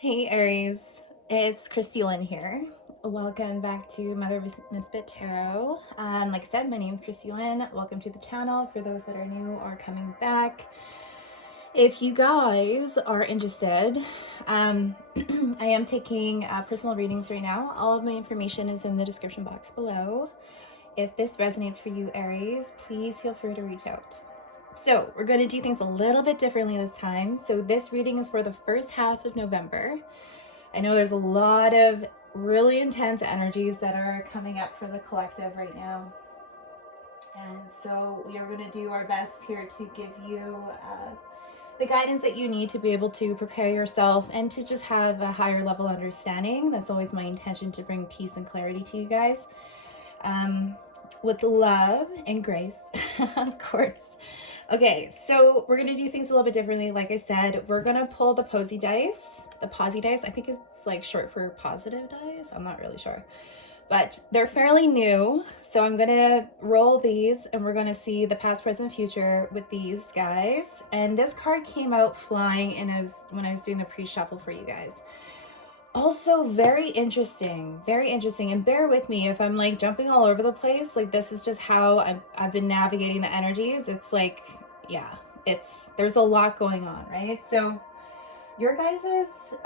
Hey Aries, it's Christine here. Welcome back to Mother Misfit Tarot. Like I said, my name is Christine. Welcome to the channel for those that are new or coming back. If you guys are interested, I am taking personal readings right now. All of my information is in the description box below. If this resonates for you, Aries, please feel free to reach out. So we're going to do things a little bit differently this time. So this reading is for the first half of November. I know there's a lot of really intense energies that are coming up for the collective right now. And so we are going to do our best here to give you the guidance that you need to be able to prepare yourself and to just have a higher level understanding. That's always my intention, to bring peace and clarity to you guys. With love and grace, of course. Okay, so we're gonna do things a little bit differently. Like I said, we're gonna pull the posy dice, the posy dice. I think it's like short for positive dice. I'm not really sure, but they're fairly new. So I'm gonna roll these and we're gonna see the past, present, future with these guys. And this card came out flying when I was doing the pre-shuffle for you guys. Also very interesting, and bear with me if I'm like jumping all over the place. Like, this is just how I've been navigating the energies. It's like, yeah, there's a lot going on, right? So your guys's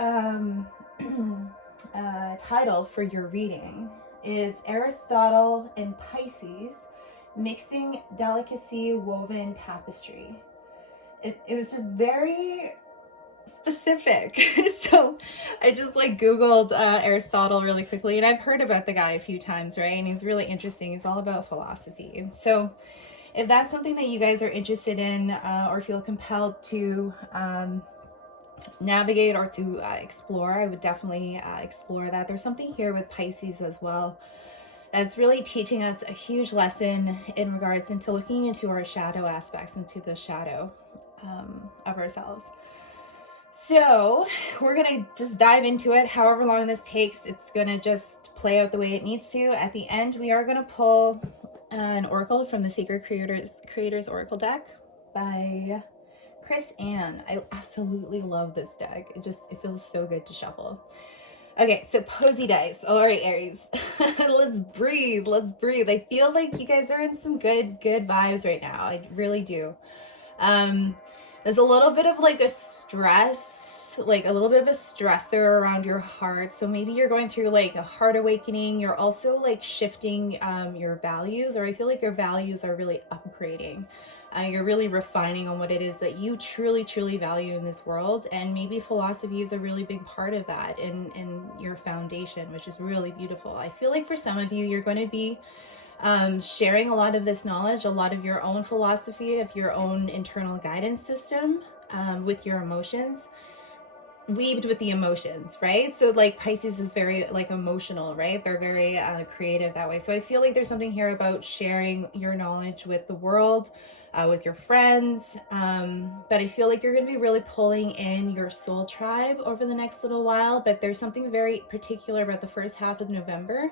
title for your reading is Aristotle and Pisces, Mixing Delicacy Woven Tapestry. It was just very specific. So I just like Googled Aristotle really quickly, and I've heard about the guy a few times, right? And he's really interesting. He's all about philosophy. So if that's something that you guys are interested in or feel compelled to navigate or to explore, I would definitely explore that. There's something here with Pisces as well that's really teaching us a huge lesson in regards into looking into our shadow aspects, into the shadow of ourselves. So we're gonna just dive into it. However long this takes, it's gonna just play out the way it needs to. At the end, we are gonna pull an oracle from the Sacred Creators Oracle deck by Chris Ann. I absolutely love this deck. It feels so good to shuffle. Okay, so posy dice. All right, Aries, let's breathe. I feel like you guys are in some good vibes right now. I really do. There's a little bit of like a stress, like a little bit of a stressor around your heart. So maybe you're going through like a heart awakening. You're also like shifting your values, or I feel like your values are really upgrading. You're really refining on what it is that you truly value in this world. And maybe philosophy is a really big part of that in your foundation, which is really beautiful. I feel like for some of you, you're going to be sharing a lot of this knowledge, a lot of your own philosophy, of your own internal guidance system with your emotions, weaved with the emotions, right? So like Pisces is very like emotional, right? They're very creative that way. So I feel like there's something here about sharing your knowledge with the world, with your friends, but I feel like you're going to be really pulling in your soul tribe over the next little while. But there's something very particular about the first half of November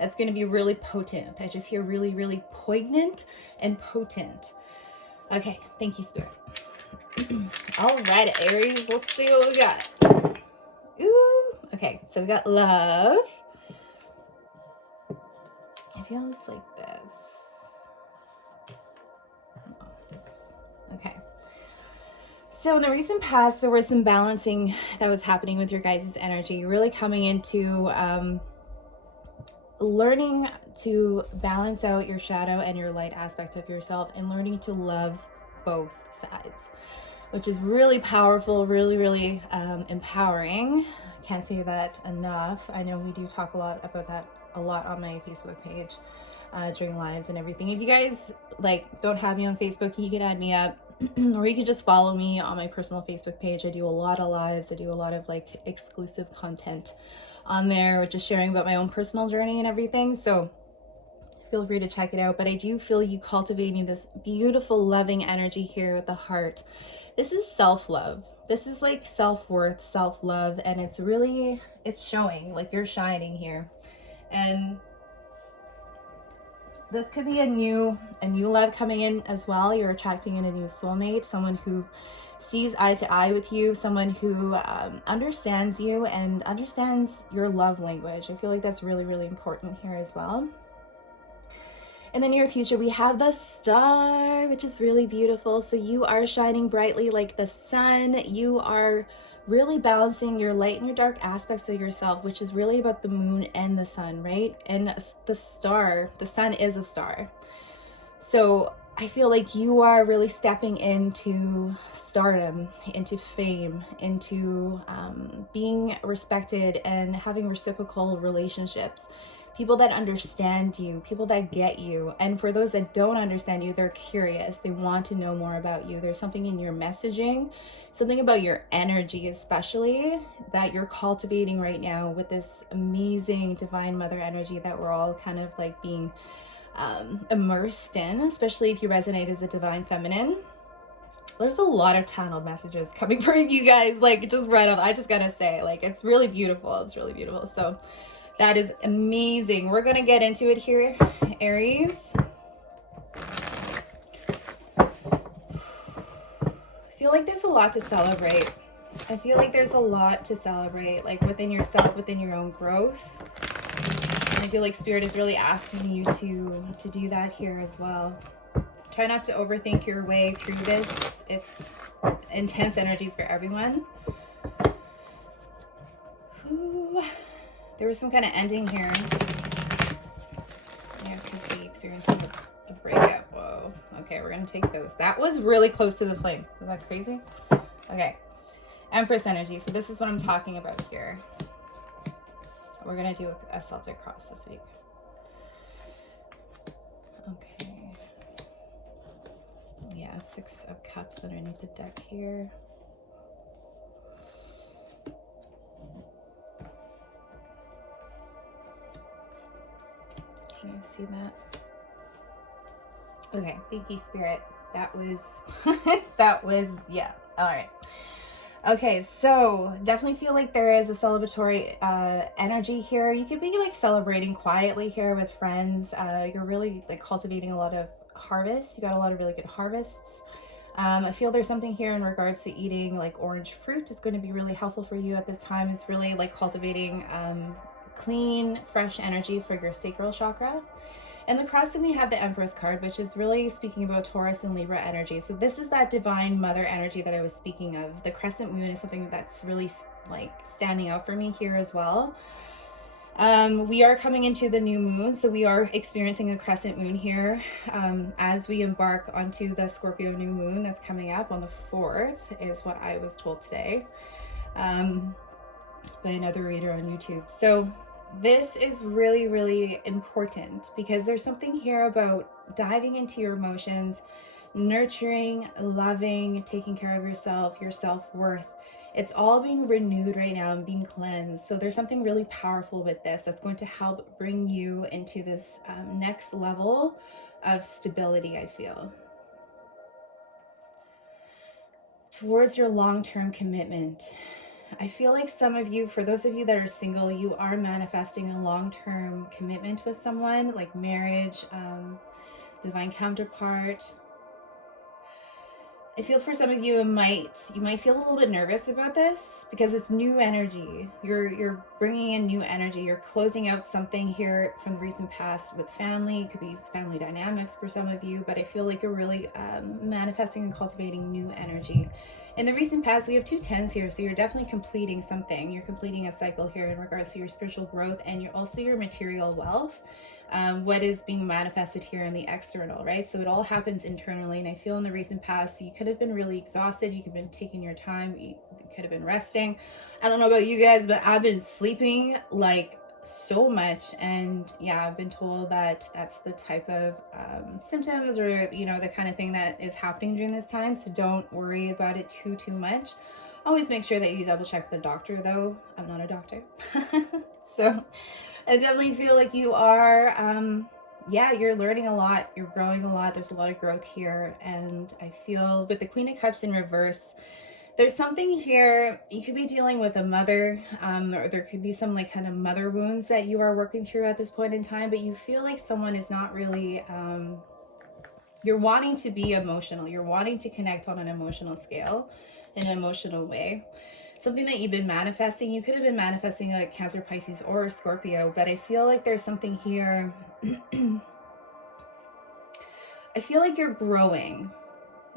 that's going to be really potent. I just hear really poignant and potent. Okay, thank you, Spirit. All right, Aries, let's see what we got. Ooh, okay, so we got love. I feel it's like this. Okay. So in the recent past, there was some balancing that was happening with your guys' energy, really coming into learning to balance out your shadow and your light aspect of yourself, and learning to love both sides, which is really powerful, really empowering. Can't say that enough. I know we do talk a lot about that on my Facebook page during lives and everything. If you guys like don't have me on Facebook, you can add me up or you can just follow me on my personal Facebook page. I do a lot of lives. I do a lot of like exclusive content on there, just sharing about my own personal journey and everything. So feel free to check it out. But I do feel you cultivating this beautiful, loving energy here with the heart. This is self-love. This is like self-worth, self-love, and it's showing, like you're shining here. And This could be a new love coming in as well. You're attracting in a new soulmate, someone who sees eye to eye with you, someone who understands you and understands your love language. I feel like that's really, really important here as well. In the near future, we have the star, which is really beautiful. So you are shining brightly like the sun. You are really balancing your light and your dark aspects of yourself, which is really about the moon and the sun, right? And the star, the sun is a star. So I feel like you are really stepping into stardom, into fame, into being respected and having reciprocal relationships. People that understand you, people that get you. And for those that don't understand you, they're curious. They want to know more about you. There's something in your messaging, something about your energy especially, that you're cultivating right now with this amazing divine mother energy that we're all kind of like being immersed in, especially if you resonate as a divine feminine. There's a lot of channeled messages coming for you guys, like just right up. I just gotta say, like, it's really beautiful. It's really beautiful. So that is amazing. We're gonna get into it here, Aries. I feel like there's a lot to celebrate. I feel like there's a lot to celebrate, like within yourself, within your own growth. I feel like Spirit is really asking you to do that here as well. Try not to overthink your way through this. It's intense energies for everyone. Ooh, there was some kind of ending here. You guys could be experiencing a breakup. Whoa. Okay, we're going to take those. That was really close to the flame. Was that crazy? Okay. Empress energy. So this is what I'm talking about here. We're going to do a Celtic cross this week. Okay. Yeah, 6 of Cups underneath the deck here. Can you see that? Okay, thank you, Spirit. That was, yeah. All right. Okay, so definitely feel like there is a celebratory energy here. You could be like celebrating quietly here with friends. You're really like cultivating a lot of harvests. You got a lot of really good harvests. I feel there's something here in regards to eating like orange fruit is going to be really helpful for you at this time. It's really like cultivating clean, fresh energy for your sacral chakra. And the crossing, we have the Empress card, which is really speaking about Taurus and Libra energy. So this is that divine mother energy that I was speaking of. The crescent moon is something that's really like standing out for me here as well. We are coming into the new moon, so we are experiencing a crescent moon here as we embark onto the Scorpio new moon that's coming up on the 4th, is what I was told today by another reader on YouTube. So this is really, really important because there's something here about diving into your emotions, nurturing, loving, taking care of yourself, your self-worth. It's all being renewed right now and being cleansed. So there's something really powerful with this that's going to help bring you into this next level of stability, I feel. Towards your long-term commitment. I feel like some of you, for those of you that are single, you are manifesting a long-term commitment with someone, like marriage, divine counterpart. I feel for some of you, you might feel a little bit nervous about this because it's new energy. You're bringing in new energy. You're closing out something here from the recent past with family. It could be family dynamics for some of you, but I feel like you're really manifesting and cultivating new energy. In the recent past, we have 2 10s here, so you're definitely completing something. You're completing a cycle here in regards to your spiritual growth and also your material wealth. What is being manifested here in the external, right? So it all happens internally. And I feel in the recent past, you could have been really exhausted. You could have been taking your time. You could have been resting. I don't know about you guys, but I've been sleeping like so much. And yeah, I've been told that that's the type of symptoms or, you know, the kind of thing that is happening during this time. So don't worry about it too much. Always make sure that you double check with the doctor though. I'm not a doctor. So I definitely feel like you are, you're learning a lot. You're growing a lot. There's a lot of growth here. And I feel with the Queen of Cups in reverse, There's something here, you could be dealing with a mother, or there could be some like kind of mother wounds that you are working through at this point in time, but you feel like someone is not really, you're wanting to be emotional. You're wanting to connect on an emotional scale, in an emotional way. Something that you've been manifesting. You could have been manifesting like Cancer, Pisces, or Scorpio, but I feel like there's something here. I feel like you're growing.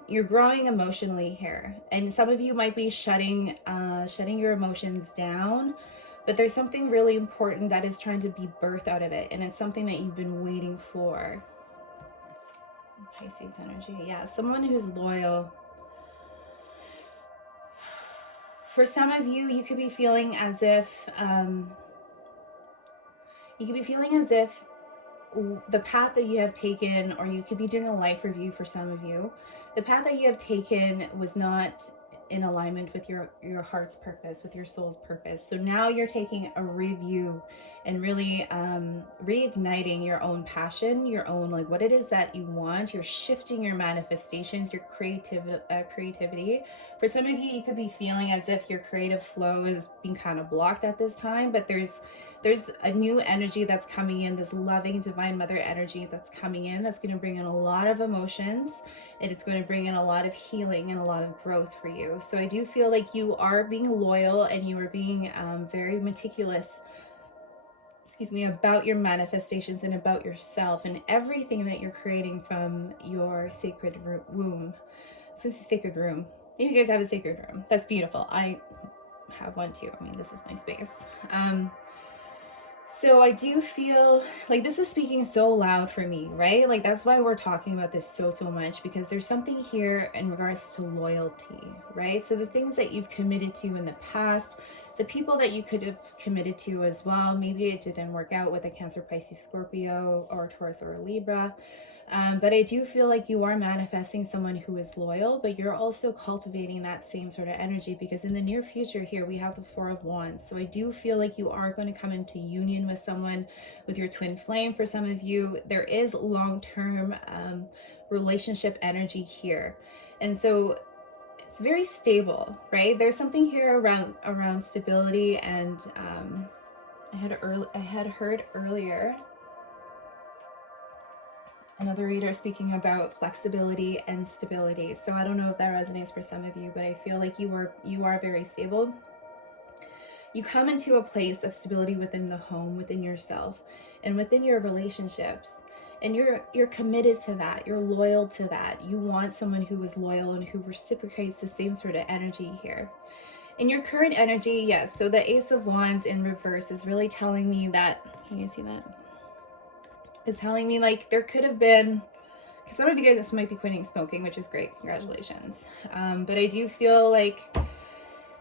You're growing emotionally here, and some of you might be shutting your emotions down, but there's something really important that is trying to be birthed out of it, and it's something that you've been waiting for. Pisces energy, yeah, someone who's loyal. For some of you, you could be feeling as if the path that you have taken, or you could be doing a life review for some of you, the path that you have taken was not in alignment with your heart's purpose, with your soul's purpose. So now you're taking a review and really reigniting your own passion, your own, like, what it is that you want. You're shifting your manifestations, your creativity. For some of you, you could be feeling as if your creative flow is being kind of blocked at this time, but there's a new energy that's coming in, this loving divine mother energy that's coming in, that's going to bring in a lot of emotions, and it's going to bring in a lot of healing and a lot of growth for you. So I do feel like you are being loyal, and you are being very meticulous, about your manifestations and about yourself and everything that you're creating from your sacred womb. So this is sacred room. Maybe you guys have a sacred room. That's beautiful. I have one too. I mean, this is my space. So I do feel like this is speaking so loud for me, right? Like, that's why we're talking about this so much, because there's something here in regards to loyalty, right? So the things that you've committed to in the past, the people that you could have committed to as well, maybe it didn't work out with a Cancer, Pisces, Scorpio, or a Taurus, or a Libra. But I do feel like you are manifesting someone who is loyal, but you're also cultivating that same sort of energy, because in the near future here, we have the Four of Wands. So I do feel like you are going to come into union with someone, with your twin flame. For some of you, there is long-term relationship energy here. And so it's very stable, right? There's something here around stability, and I had heard earlier another reader speaking about flexibility and stability. So I don't know if that resonates for some of you, but I feel like you are very stable. You come into a place of stability within the home, within yourself, and within your relationships. And you're committed to that. You're loyal to that. You want someone who is loyal and who reciprocates the same sort of energy here. In your current energy, yes. So the Ace of Wands in reverse is really telling me that, can you see that? It's telling me like there could have been, because some of you guys might be quitting smoking, which is great. Congratulations. But I do feel like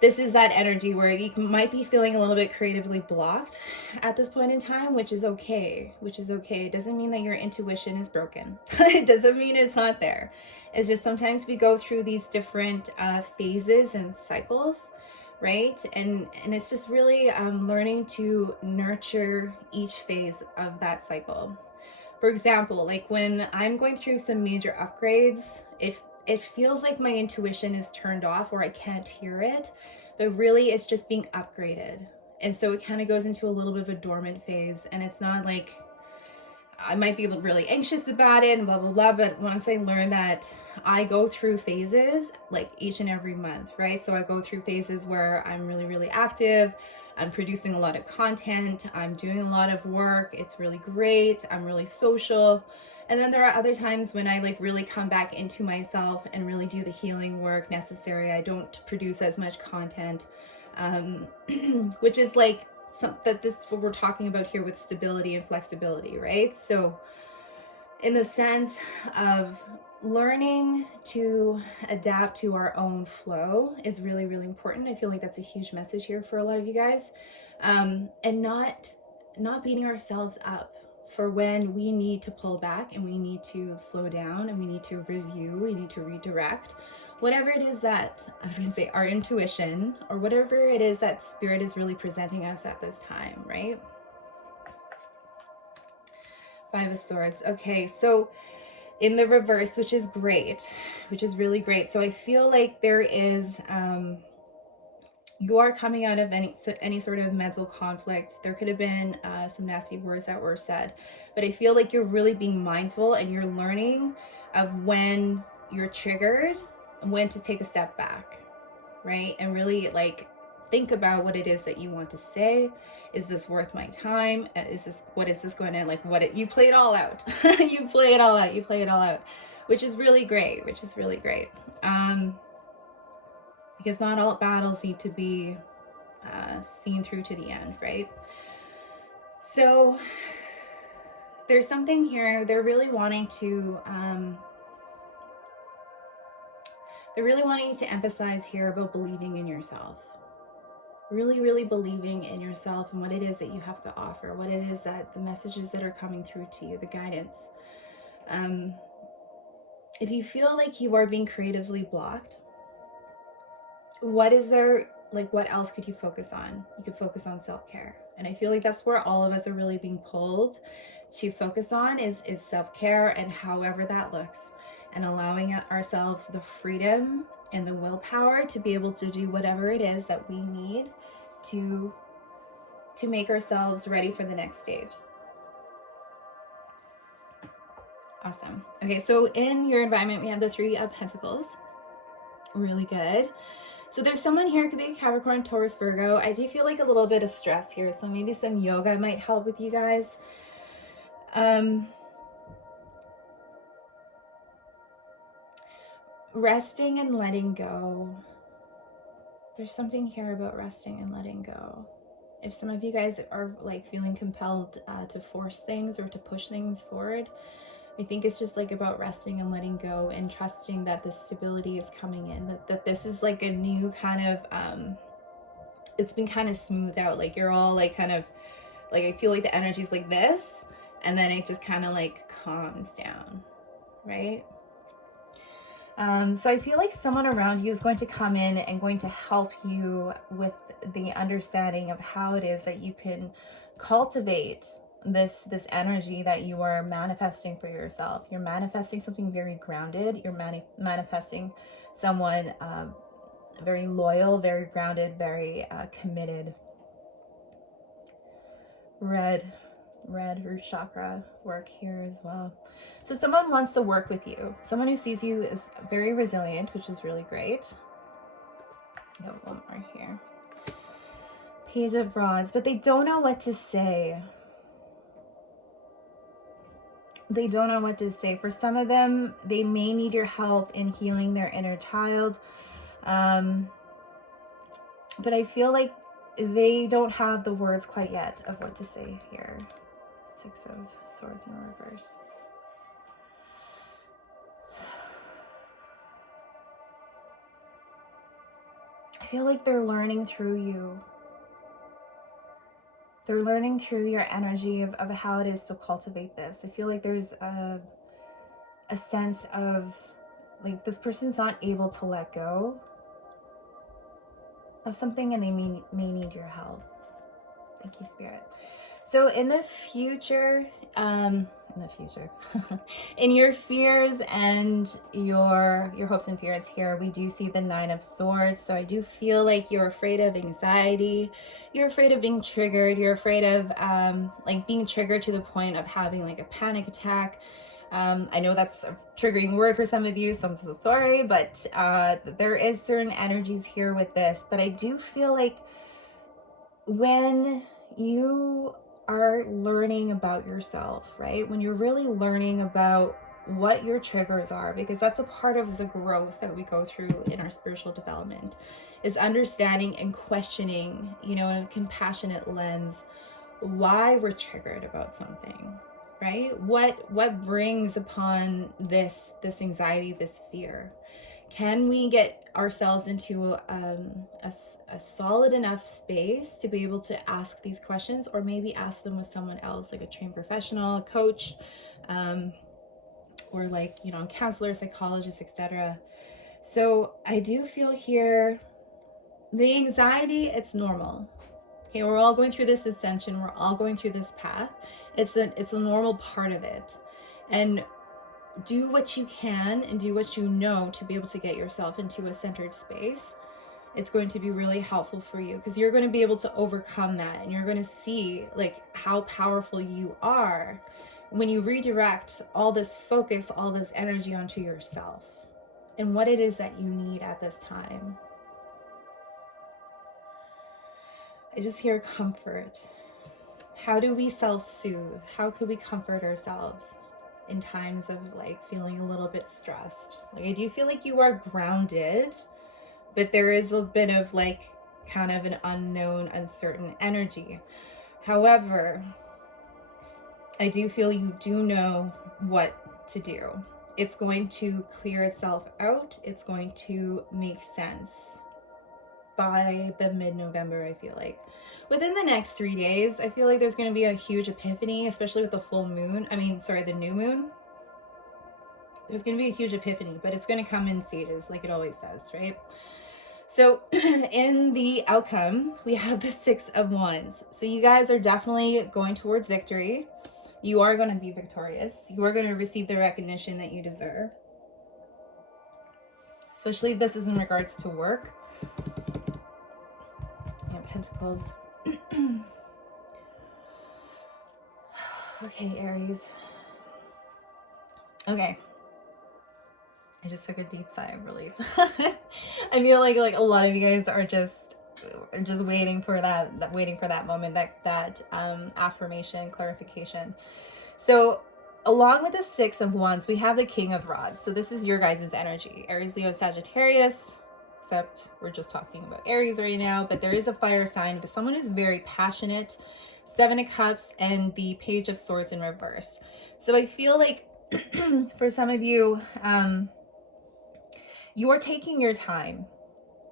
this is that energy where you might be feeling a little bit creatively blocked at this point in time, which is okay. It doesn't mean that your intuition is broken. It doesn't mean it's not there. It's just sometimes we go through these different phases and cycles, right? And it's just really learning to nurture each phase of that cycle. For example, like when I'm going through some major upgrades, it feels like my intuition is turned off, or I can't hear it, but really it's just being upgraded. And so it kind of goes into a little bit of a dormant phase, and it's not like I might be really anxious about it and blah, blah, blah. But once I learn that I go through phases like each and every month, right? So I go through phases where I'm really, really active. I'm producing a lot of content. I'm doing a lot of work. It's really great. I'm really social. And then there are other times when I like really come back into myself and really do the healing work necessary. I don't produce as much content, which is like this what we're talking about here with stability and flexibility, right? So in the sense of learning to adapt to our own flow is really, really important. I feel like that's a huge message here for a lot of you guys. And not beating ourselves up for when we need to pull back and we need to slow down and we need to review, we need to redirect. Whatever it is that, I was going to say, our intuition, or whatever it is that spirit is really presenting us at this time, right? Five of Swords. Okay, so in the reverse, which is great, which is really great. So I feel like there is, you are coming out of any sort of mental conflict. There could have been some nasty words that were said, but I feel like you're really being mindful and you're learning of when you're triggered, when to take a step back, right? And really like think about what it is that you want to say. Is this worth my time? What is this going to, like, you play it all out. You play it all out. You play it all out, which is really great, because not all battles need to be seen through to the end, right? So there's something here. They're really wanting to emphasize here about believing in yourself. Really, really believing in yourself and what it is that you have to offer, what it is that the messages that are coming through to you, the guidance. If you feel like you are being creatively blocked, what else could you focus on? You could focus on self-care. And I feel like that's where all of us are really being pulled to focus on is self-care, and however that looks, and allowing ourselves the freedom and the willpower to be able to do whatever it is that we need to make ourselves ready for the next stage. Awesome. Okay, so in your environment, we have the 3 of Pentacles. Really good. So there's someone here, it could be a Capricorn, Taurus, Virgo. I do feel like a little bit of stress here, so maybe some yoga might help with you guys. Resting and letting go. There's something here about resting and letting go. If some of you guys are like feeling compelled to force things or to push things forward, I think it's just like about resting and letting go and trusting that the stability is coming in, that this is like a new kind of, it's been kind of smoothed out. Like you're all like kind of, like I feel like the energy is like this, and then it just kind of like calms down, right? So I feel like someone around you is going to come in and going to help you with the understanding of how it is that you can cultivate this energy that you are manifesting for yourself. You're manifesting something very grounded. You're manifesting someone very loyal, very grounded, very committed. Red root chakra work here as well. So someone wants to work with you. Someone who sees you as very resilient, which is really great. I have one more here. Page of Rods, but they don't know what to say. They don't know what to say. For some of them, they may need your help in healing their inner child. But I feel like they don't have the words quite yet of what to say here. 6 of Swords in reverse. I feel like they're learning through you. They're learning through your energy of how it is to cultivate this. I feel like there's a sense of like this person's not able to let go of something, and they may need your help. Thank you, Spirit. So in the future, in your fears and your hopes and fears here, we do see the 9 of Swords. So I do feel like you're afraid of anxiety. You're afraid of being triggered. You're afraid of like being triggered to the point of having like a panic attack. I know that's a triggering word for some of you, so I'm so sorry, but there is certain energies here with this. But I do feel like when you are learning about yourself, right? When you're really learning about what your triggers are, because that's a part of the growth that we go through in our spiritual development, is understanding and questioning, in a compassionate lens, why we're triggered about something, right? What brings upon this anxiety, this fear? Can we get ourselves into a solid enough space to be able to ask these questions, or maybe ask them with someone else, like a trained professional, a coach, or like, a counselor, psychologist, etc. So I do feel here, the anxiety, it's normal. Okay, we're all going through this ascension. We're all going through this path. It's a normal part of it. And do what you can and do what you know to be able to get yourself into a centered space. It's going to be really helpful for you, because you're going to be able to overcome that, and you're going to see like how powerful you are when you redirect all this focus, all this energy onto yourself and what it is that you need at this time. I just hear comfort. How do we self-soothe? How could we comfort ourselves in times of like feeling a little bit stressed? Like, I do feel like you are grounded, but there is a bit of like kind of an unknown, uncertain energy. However, I do feel you do know what to do. It's going to clear itself out. It's going to make sense by the mid-November, I feel like. Within the next 3 days, I feel like there's going to be a huge epiphany, especially with the full moon. The new moon. There's going to be a huge epiphany, but it's going to come in stages like it always does, right? So in the outcome, we have the 6 of Wands. So you guys are definitely going towards victory. You are going to be victorious. You are going to receive the recognition that you deserve. Especially if this is in regards to work. Yeah, Pentacles. Okay, Aries. Okay. I just took a deep sigh of relief. I feel like a lot of you guys are just waiting for that moment, that affirmation, clarification. So along with the 6 of Wands, we have the King of Rods. So this is your guys' energy, Aries, Leo, Sagittarius, except we're just talking about Aries right now, but there is a fire sign, but someone who's very passionate. 7 of Cups and the Page of Swords in reverse. So I feel like for some of you, you are taking your time.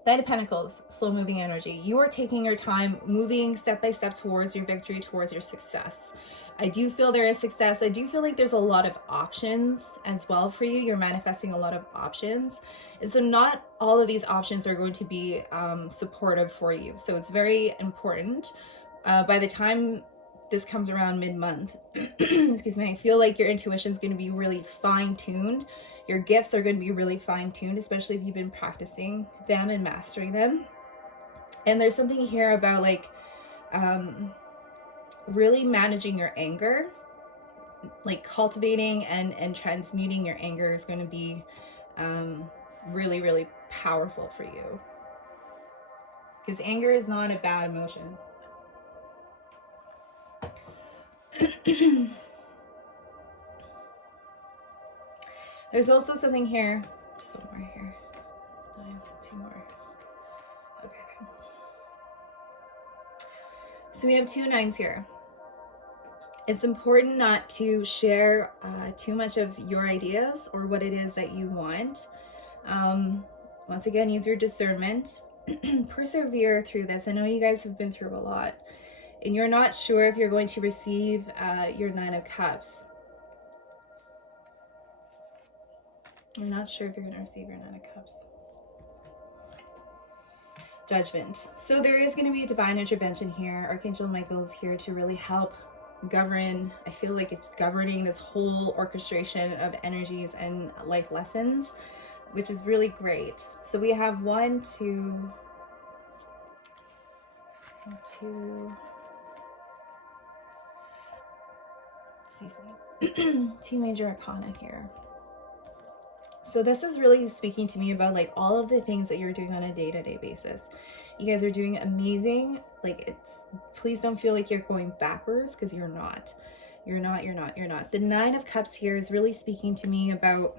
Knight of Pentacles, slow moving energy. You are taking your time, moving step by step towards your victory, towards your success. I do feel there is success. I do feel like there's a lot of options as well for you. You're manifesting a lot of options. And so not all of these options are going to be supportive for you. So it's very important. By the time this comes around mid-month, excuse me, I feel like your intuition is going to be really fine-tuned. Your gifts are going to be really fine-tuned, especially if you've been practicing them and mastering them. And there's something here about like really managing your anger, like cultivating and transmuting your anger is going to be really, really powerful for you. Because anger is not a bad emotion. There's also something here. Just one more here. 2 more. Okay. So we have 2 9s here. It's important not to share too much of your ideas or what it is that you want. Once again, use your discernment. Persevere through this. I know you guys have been through a lot, and you're not sure if you're going to receive your 9 of Cups. I'm not sure if you're going to receive your 9 of Cups. Judgment. So there is going to be a divine intervention here. Archangel Michael is here to really help govern. I feel like it's governing this whole orchestration of energies and life lessons, which is really great. So we have 1, 2, 2 major arcana here. So this is really speaking to me about like all of the things that you're doing on a day-to-day basis. You guys are doing amazing. Like, please don't feel like you're going backwards, because you're not. You're not. The 9 of Cups here is really speaking to me about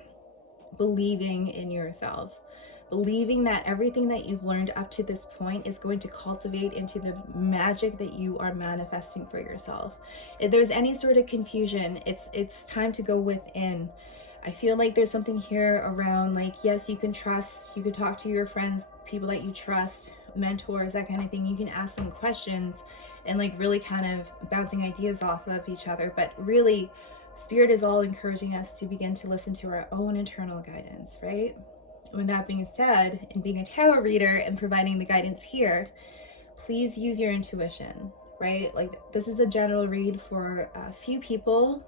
believing in yourself. Believing that everything that you've learned up to this point is going to cultivate into the magic that you are manifesting for yourself. If there's any sort of confusion, it's time to go within. I feel like there's something here around like, yes, you can trust, you can talk to your friends, people that you trust, mentors, that kind of thing. You can ask them questions and like really kind of bouncing ideas off of each other. But really, Spirit is all encouraging us to begin to listen to our own internal guidance, right? With that being said, in being a tarot reader and providing the guidance here, please use your intuition, right? Like, this is a general read for a few people.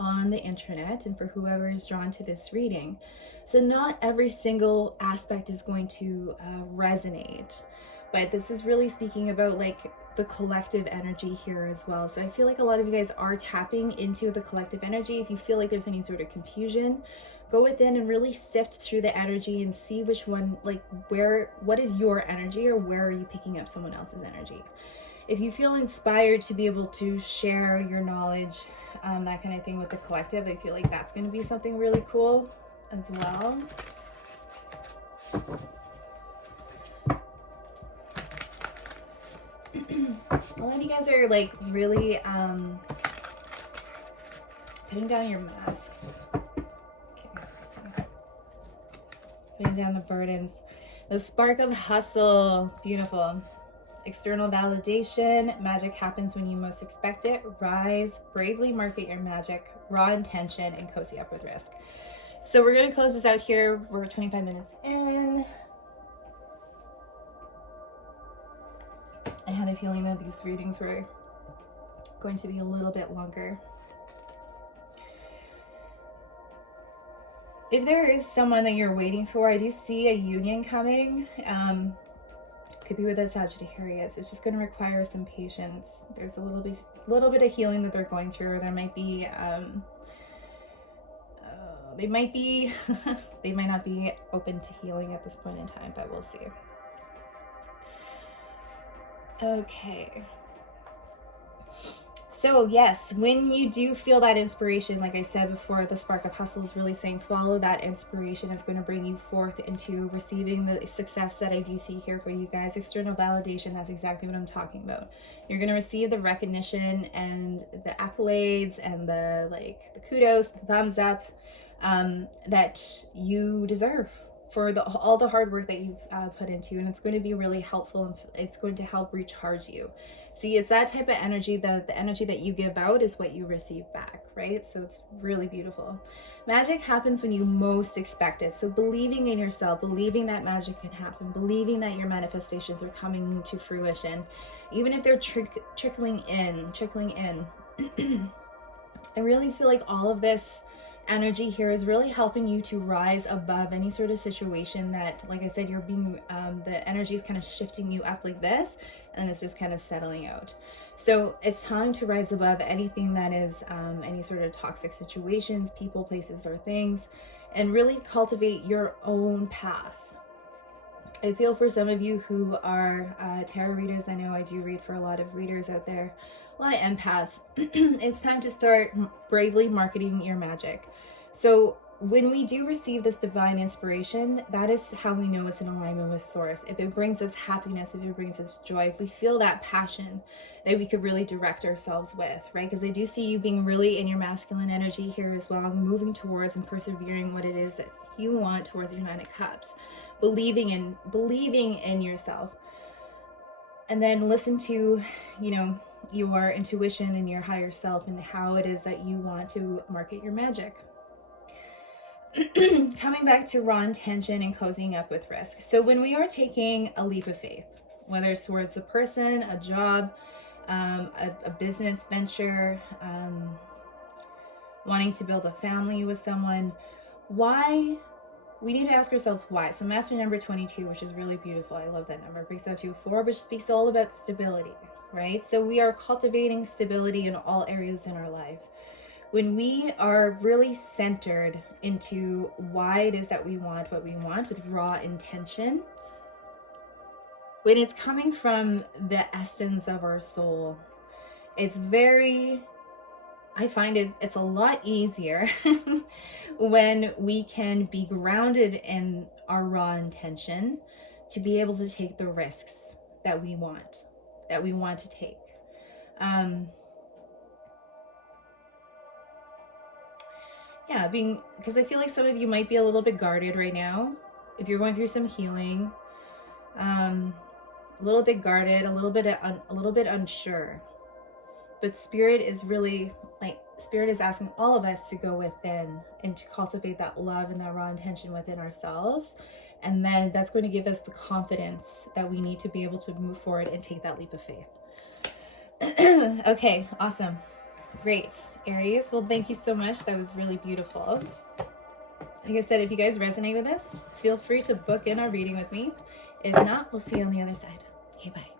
on the internet and for whoever is drawn to this reading. So not every single aspect is going to resonate, but this is really speaking about like the collective energy here as well. So I feel like a lot of you guys are tapping into the collective energy. If you feel like there's any sort of confusion, go within and really sift through the energy and see which one, like what is your energy, or where are you picking up someone else's energy. If you feel inspired to be able to share your knowledge, that kind of thing with the collective, I feel like that's going to be something really cool as well. A lot of you guys are like really putting down your masks. Okay, so putting down the burdens. The spark of hustle. Beautiful. External validation. Magic happens when you most expect it. Rise. Bravely market your magic. Raw intention and cozy up with risk. So we're going to close this out here. We're 25 minutes in. I had a feeling that these readings were going to be a little bit longer. If there is someone that you're waiting for, I do see a union coming. Could be with a Sagittarius. It's just going to require some patience. There's a little bit of healing that they're going through, or there might be they might not be open to healing at this point in time, but we'll see. Okay. So yes, when you do feel that inspiration, like I said before, the spark of hustle is really saying follow that inspiration. It's going to bring you forth into receiving the success that I do see here for you guys. External validation, that's exactly what I'm talking about. You're going to receive the recognition and the accolades and the kudos, the thumbs up that you deserve for all the hard work that you've put into, and it's going to be really helpful, and it's going to help recharge you. See, it's that type of energy, that the energy that you give out is what you receive back, right? So it's really beautiful. Magic happens when you most expect it. So believing in yourself, believing that magic can happen, believing that your manifestations are coming to fruition, even if they're trickling in. I really feel like all of this energy here is really helping you to rise above any sort of situation that, like I said, you're being the energy is kind of shifting you up like this, and it's just kind of settling out. So it's time to rise above anything that is any sort of toxic situations, people, places, or things, and really cultivate your own path. I feel for some of you who are tarot readers, I know I do read for a lot of readers out there, a lot of empaths. It's time to start bravely marketing your magic. So when we do receive this divine inspiration, that is how we know it's in alignment with source. If it brings us happiness, if it brings us joy, if we feel that passion that we could really direct ourselves with, right? Because I do see you being really in your masculine energy here as well, moving towards and persevering what it is that you want towards your Nine of Cups, believing in yourself. And then listen to, your intuition and your higher self and how it is that you want to market your magic. Coming back to raw intention and cozying up with risk. So when we are taking a leap of faith, whether it's towards a person, a job, a business venture, wanting to build a family with someone, why? We need to ask ourselves why. So master number 22, which is really beautiful. I love that number. It breaks out to 4, which speaks all about stability, right? So we are cultivating stability in all areas in our life. When we are really centered into why it is that we want what we want with raw intention, when it's coming from the essence of our soul, it's I find it's a lot easier when we can be grounded in our raw intention to be able to take the risks that we want to take. Because I feel like some of you might be a little bit guarded right now. If you're going through some healing, a little bit guarded, a little bit unsure. But Spirit is asking all of us to go within and to cultivate that love and that raw intention within ourselves. And then that's going to give us the confidence that we need to be able to move forward and take that leap of faith. Okay, awesome. Great, Aries. Well, thank you so much. That was really beautiful. Like I said, if you guys resonate with this, feel free to book in our reading with me. If not, we'll see you on the other side. Okay, bye.